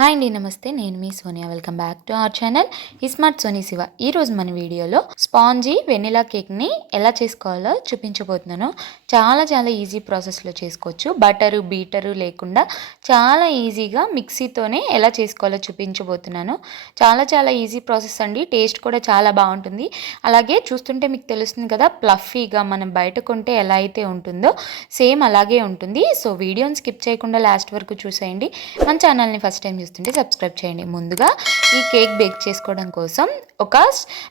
Hi అండి నమస్తే. నేను మీ Sonia. Welcome back to our channel. Smart Soni Shiva. ఈరోజు మన వీడియోలో స్పాంజీ వెనిలా కేక్ని ఎలా చేసుకోవాలో చూపించబోతున్నాను. చాలా చాలా ఈజీ ప్రాసెస్లో చేసుకోవచ్చు. బటరు బీటరు లేకుండా చాలా ఈజీగా మిక్సీతోనే ఎలా చేసుకోవాలో చూపించబోతున్నాను. చాలా చాలా ఈజీ ప్రాసెస్ అండి. టేస్ట్ కూడా చాలా బాగుంటుంది. అలాగే చూస్తుంటే మీకు తెలుస్తుంది కదా ప్లఫీగా మనం బయట కొంటే ఎలా అయితే ఉంటుందో సేమ్ అలాగే ఉంటుంది. సో వీడియోని స్కిప్ చేయకుండా లాస్ట్ వరకు చూసేయండి. మన ఛానల్ని ఫస్ట్ టైం చేస్తుంటే సబ్స్క్రైబ్ చేయండి. ముందుగా ఈ కేక్ బేక్ చేసుకోవడం కోసం ఒక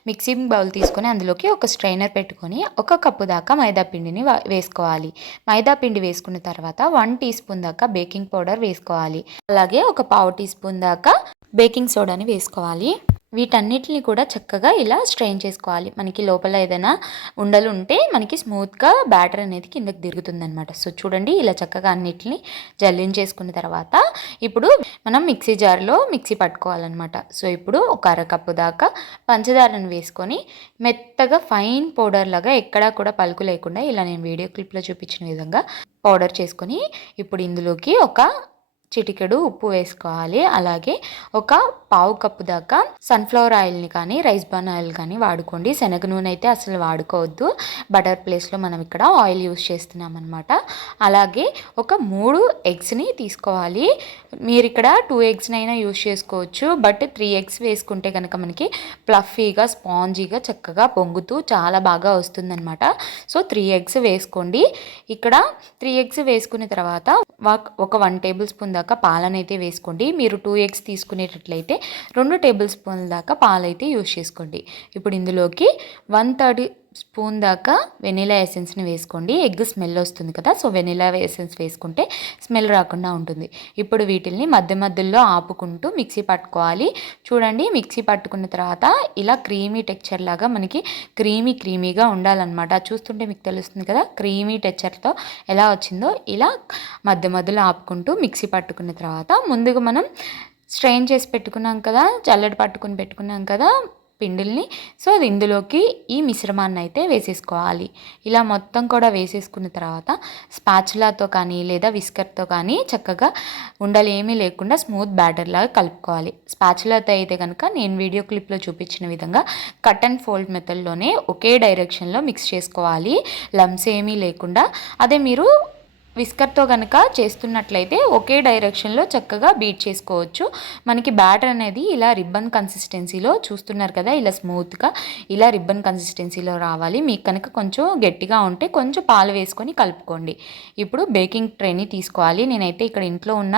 మిక్సింగ్ బౌల్ తీసుకొని అందులోకి ఒక స్ట్రైనర్ పెట్టుకొని ఒక కప్పు దాకా మైదా పిండిని వా- వేసుకోవాలి. మైదా పిండి వేసుకున్న తర్వాత వన్ టీ స్పూన్ దాకా బేకింగ్ పౌడర్ వేసుకోవాలి. అలాగే ఒక పావు టీ స్పూన్ దాకా బేకింగ్ సోడాని వేసుకోవాలి. వీటన్నిటిని కూడా చక్కగా ఇలా స్ట్రెయిన్ చేసుకోవాలి. మనకి లోపల ఏదైనా ఉండలు ఉంటే మనకి స్మూత్గా బ్యాటర్ అనేది కిందకి తిరుగుతుందనమాట సో చూడండి ఇలా చక్కగా అన్నిటిని జల్లించేసుకున్న తర్వాత ఇప్పుడు మనం మిక్సీ జార్లో మిక్సీ పట్టుకోవాలన్నమాట. సో ఇప్పుడు ఒక అరకప్పు దాకా పంచదారను వేసుకొని మెత్తగా ఫైన్ పౌడర్ లాగా ఎక్కడా కూడా పలుకు లేకుండా ఇలా నేను వీడియో క్లిప్లో చూపించిన విధంగా పౌడర్ చేసుకొని ఇప్పుడు ఇందులోకి ఒక చిటికెడు ఉప్పు వేసుకోవాలి. అలాగే ఒక పావు కప్పు దాకా సన్ఫ్లవర్ ఆయిల్ని కానీ రైస్ బాన్ ఆయిల్ కానీ వాడుకోండి. శనగ నూనె అయితే అసలు వాడుకోవద్దు. బటర్ ప్లేస్లో మనం ఇక్కడ ఆయిల్ యూస్ చేస్తున్నాం అనమాట అలాగే ఒక మూడు ఎగ్స్ని తీసుకోవాలి. మీరు ఇక్కడ టూ ఎగ్స్నైనా యూస్ చేసుకోవచ్చు. బట్ త్రీ ఎగ్స్ వేసుకుంటే కనుక మనకి ప్లఫీగా స్పాంజీగా చక్కగా పొంగుతూ చాలా బాగా వస్తుందన్నమాట. సో త్రీ ఎగ్స్ వేసుకోండి. ఇక్కడ త్రీ ఎగ్స్ వేసుకున్న తర్వాత ఒక వన్ టేబుల్ స్పూన్ దాకా పాలనైతే వేసుకోండి. మీరు టూ ఎగ్స్ తీసుకునేటట్లయితే రెండు టేబుల్ స్పూన్ల దాకా పాలైతే యూస్ చేసుకోండి. ఇప్పుడు ఇందులోకి వన్ థర్టీ స్పూన్ దాకా వెనిలా ఎసెన్స్ని వేసుకోండి. ఎగ్ స్మెల్ వస్తుంది కదా సో వెనిలా ఎసెన్స్ వేసుకుంటే స్మెల్ రాకుండా ఉంటుంది. ఇప్పుడు వీటిల్ని మధ్య మధ్యలో ఆపుకుంటూ మిక్సీ పట్టుకోవాలి. చూడండి మిక్సీ పట్టుకున్న తర్వాత ఇలా క్రీమీ టెక్చర్ లాగా మనకి క్రీమీ క్రీమీగా ఉండాలన్నమాట. చూస్తుంటే మీకు తెలుస్తుంది కదా క్రీమీ టెక్చర్తో ఎలా వచ్చిందో. ఇలా మధ్య మధ్యలో ఆపుకుంటూ మిక్సీ పట్టుకున్న తర్వాత ముందుగా మనం స్ట్రెయిన్ చేసి పెట్టుకున్నాం కదా చల్లటి పట్టుకుని పెట్టుకున్నాం కదా పిండిల్ని. సో అది ఇందులోకి ఈ మిశ్రమాన్ని అయితే వేసేసుకోవాలి. ఇలా మొత్తం కూడా వేసేసుకున్న తర్వాత స్పాచులాతో కానీ లేదా విస్కర్తో కానీ చక్కగా ఉండలు ఏమీ లేకుండా స్మూత్ బ్యాటర్ లాగా కలుపుకోవాలి. స్పాచులాతో అయితే కనుక నేను వీడియో క్లిప్లో చూపించిన విధంగా కట్ అండ్ ఫోల్డ్ మెథడ్లోనే ఒకే డైరెక్షన్లో మిక్స్ చేసుకోవాలి. లమ్స్ ఏమీ లేకుండా. అదే మీరు విస్కర్తో కనుక చేస్తున్నట్లయితే ఒకే డైరెక్షన్లో చక్కగా బీట్ చేసుకోవచ్చు. మనకి బ్యాటర్ అనేది ఇలా రిబ్బన్ కన్సిస్టెన్సీలో చూస్తున్నారు కదా ఇలా స్మూత్గా ఇలా రిబ్బన్ కన్సిస్టెన్సీలో రావాలి. మీకు కనుక కొంచెం గట్టిగా ఉంటే కొంచెం పాలు వేసుకొని కలుపుకోండి. ఇప్పుడు బేకింగ్ ట్రేని తీసుకోవాలి. నేనైతే ఇక్కడ ఇంట్లో ఉన్న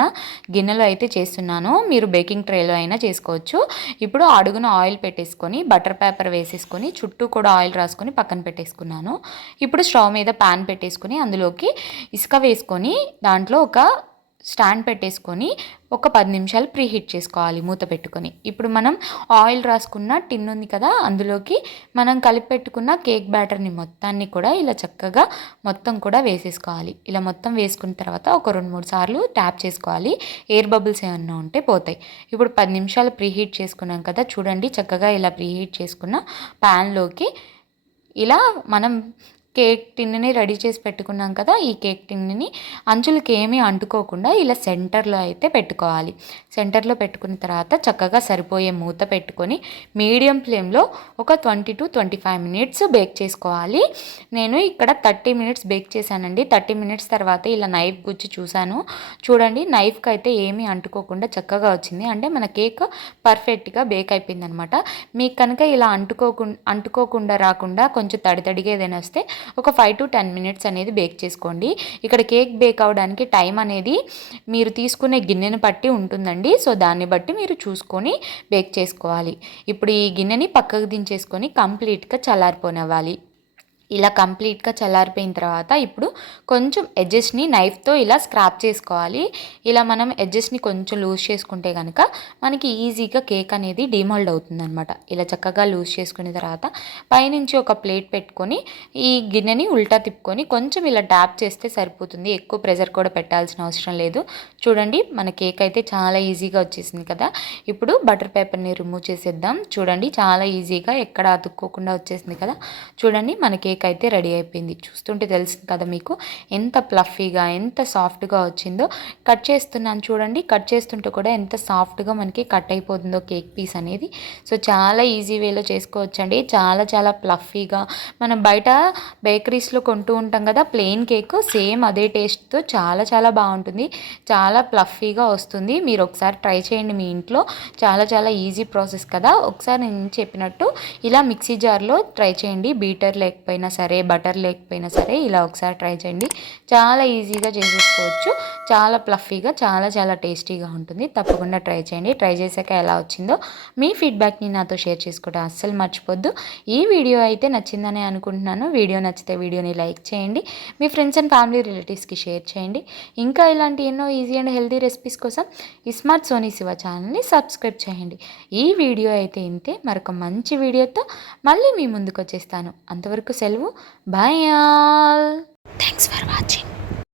గిన్నెలో అయితే చేస్తున్నాను. మీరు బేకింగ్ ట్రేలో అయినా చేసుకోవచ్చు. ఇప్పుడు అడుగున ఆయిల్ పెట్టేసుకొని బటర్ పేపర్ వేసేసుకొని చుట్టూ కూడా ఆయిల్ రాసుకొని పక్కన పెట్టేసుకున్నాను. ఇప్పుడు స్టవ్ మీద పాన్ పెట్టేసుకొని అందులోకి ఇసుక వేసుకొని దాంట్లో ఒక స్టాండ్ పెట్టేసుకొని ఒక పది నిమిషాలు ప్రీ హీట్ చేసుకోవాలి మూత పెట్టుకొని. ఇప్పుడు మనం ఆయిల్ రాసుకున్న టిన్ ఉంది కదా అందులోకి మనం కలిపి పెట్టుకున్న కేక్ బ్యాటర్ని మొత్తాన్ని కూడా ఇలా చక్కగా మొత్తం కూడా వేసేసుకోవాలి. ఇలా మొత్తం వేసుకున్న తర్వాత ఒక రెండు మూడు సార్లు ట్యాప్ చేసుకోవాలి. ఎయిర్ బబుల్స్ ఏమన్నా ఉంటే పోతాయి. ఇప్పుడు పది నిమిషాలు ప్రీ హీట్ చేసుకున్నాం కదా చూడండి చక్కగా ఇలా ప్రీహీట్ చేసుకున్న ప్యాన్లోకి ఇలా మనం కేక్ టిన్ని రెడీ చేసి పెట్టుకున్నాం కదా ఈ కేక్ టిన్ని అంచులకి ఏమీ అంటుకోకుండా ఇలా సెంటర్లో అయితే పెట్టుకోవాలి. సెంటర్లో పెట్టుకున్న తర్వాత చక్కగా సరిపోయే మూత పెట్టుకొని మీడియం ఫ్లేమ్లో ఒక twenty to twenty five minutes bake చేసుకోవాలి. నేను ఇక్కడ థర్టీ మినిట్స్ బేక్ చేశానండి. థర్టీ మినిట్స్ తర్వాత ఇలా నైఫ్ గుచ్చి చూశాను. చూడండి నైఫ్కి అయితే ఏమీ అంటుకోకుండా చక్కగా వచ్చింది. అంటే మన కేక్ పర్ఫెక్ట్గా బేక్ అయిపోయింది అనమాట మీకు కనుక ఇలా అంటుకోకుండా అంటుకోకుండా రాకుండా కొంచెం తడితడిగా ఏదైనా వస్తే ఒక ఫైవ్ టు టెన్ మినిట్స్ అనేది బేక్ చేసుకోండి. ఇక్కడ కేక్ బేక్ అవ్వడానికి టైం అనేది మీరు తీసుకునే గిన్నెను బట్టి ఉంటుందండి. సో దాన్ని బట్టి మీరు చూసుకొని బేక్ చేసుకోవాలి. ఇప్పుడు ఈ గిన్నెని పక్కకు దించేసుకొని కంప్లీట్గా చల్లారిపోనివ్వాలి. ఇలా కంప్లీట్గా చల్లారిపోయిన తర్వాత ఇప్పుడు కొంచెం ఎడ్జెస్ని నైఫ్తో ఇలా స్క్రాప్ చేసుకోవాలి. ఇలా మనం ఎడ్జెస్ని కొంచెం లూజ్ చేసుకుంటే కనుక మనకి ఈజీగా కేక్ అనేది డిమోల్డ్ అవుతుందనమాట ఇలా చక్కగా లూజ్ చేసుకున్న తర్వాత పైనుంచి ఒక ప్లేట్ పెట్టుకొని ఈ గిన్నెని ఉల్టా తిప్పుకొని కొంచెం ఇలా ట్యాప్ చేస్తే సరిపోతుంది. ఎక్కువ ప్రెషర్ కూడా పెట్టాల్సిన అవసరం లేదు. చూడండి మన కేక్ అయితే చాలా ఈజీగా వచ్చేసింది కదా. ఇప్పుడు బటర్ పేపర్ని రిమూవ్ చేసేద్దాం. చూడండి చాలా ఈజీగా ఎక్కడ అతుక్కోకుండా వచ్చేసింది కదా. చూడండి మన కేక్ కేక్ అయితే రెడీ అయిపోయింది. చూస్తుంటే తెలిసింది కదా మీకు? ఎంత ప్లఫీగా ఎంత సాఫ్ట్గా వచ్చిందో. కట్ చేస్తున్నాను చూడండి. కట్ చేస్తుంటే కూడా ఎంత సాఫ్ట్గా మనకి కట్ అయిపోతుందో కేక్ పీస్ అనేది. సో చాలా ఈజీ వేలో చేసుకోవచ్చండి. చాలా చాలా ప్లఫీగా మనం బయట బేకరీస్లో కొంటూ ఉంటాం కదా ప్లెయిన్ కేక్. సేమ్ అదే టేస్ట్తో చాలా చాలా బాగుంటుంది. చాలా ప్లఫీగా వస్తుంది. మీరు ఒకసారి ట్రై చేయండి మీ ఇంట్లో. చాలా చాలా ఈజీ ప్రాసెస్ కదా. ఒకసారి నేను చెప్పినట్టు ఇలా మిక్సీ జార్లో ట్రై చేయండి. బీటర్ లేకపోయినా సరే బటర్ లేకపోయినా సరే ఇలా ఒకసారి ట్రై చేయండి. చాలా ఈజీగా చేసేసుకోవచ్చు. చాలా ప్లఫీగా చాలా చాలా టేస్టీగా ఉంటుంది. తప్పకుండా ట్రై చేయండి. ట్రై చేశాక ఎలా వచ్చిందో మీ ఫీడ్బ్యాక్ని నాతో షేర్ చేసుకోవడం అస్సలు మర్చిపోద్దు. ఈ వీడియో అయితే నచ్చిందని అనుకుంటున్నాను. వీడియో నచ్చితే వీడియోని లైక్ చేయండి. మీ ఫ్రెండ్స్ అండ్ ఫ్యామిలీ రిలేటివ్స్కి షేర్ చేయండి. ఇంకా ఇలాంటి ఎన్నో ఈజీ అండ్ హెల్తీ రెసిపీస్ కోసం ఈ స్మార్ట్ సోనీ శివ ఛానల్ని సబ్స్క్రైబ్ చేయండి. ఈ వీడియో అయితే ఇంతే. మరొక మంచి వీడియోతో మళ్ళీ మీ ముందుకు వచ్చేస్తాను. అంతవరకు సెలవు లేవు bye all thanks for watching